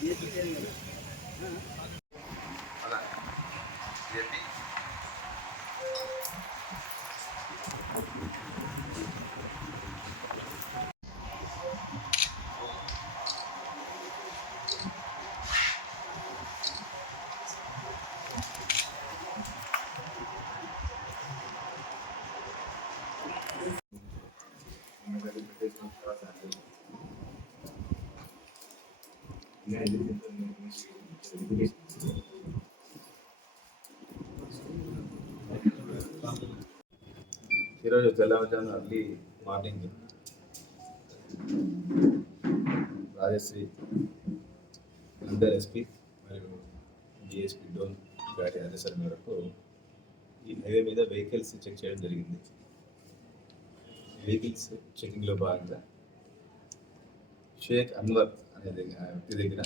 Gracias. ఈరోజు తెల్లవారుజామున early morning Rajshri అందర్ ఎస్పీ మరియు డిఎస్పీ డోన్ గారి ఆదేశాల మేరకు ఈ హైవే మీద వెహికల్స్ చెక్ చేయడం జరిగింది. వెహికల్స్ చెకింగ్లో భాగంగా షేక్ అన్వర్ అనే దగ్గర వ్యక్తి దగ్గర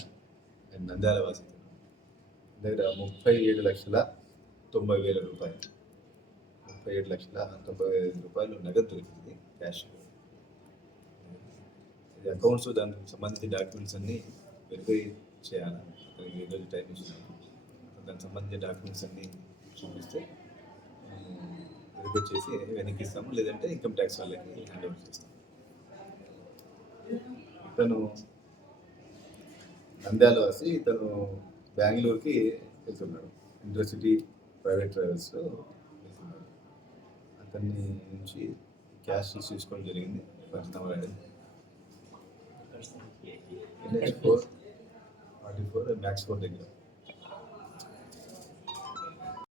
ఆయన నంద్యాల వాసి. దగ్గర ముప్పై ఏడు లక్షల తొంభై వేల రూపాయలు. ముప్పై ఏడు లక్షల తొంభై వేల రూపాయలు నగదు దొరికింది క్యాష్. ఇది అకౌంట్స్ దానికి సంబంధించిన డాక్యుమెంట్స్ అన్నీ వెరిఫై చేయాలి. అతనికి ఈరోజు టైం ఇచ్చినాను దానికి సంబంధించిన డాక్యుమెంట్స్ అన్నీ చూపిస్తే వెరిఫై చేసి వెనక్కి ఇస్తాము. లేదంటే ఇన్కమ్ ట్యాక్స్ వాళ్ళకి హ్యాండ్ ఓవర్ చేస్తాము. ఇతను నంద్యాల వాసి ఇతను బెంగళూరుకి వెళ్తున్నాడు. ఇంటర్సిటీ ప్రైవేట్ ట్రావెల్స్లో వెళ్తున్నాడు. అతన్ని నుంచి క్యాష్ తీసుకోవడం జరిగింది. Panchnama NH four forty four max four దగ్గర.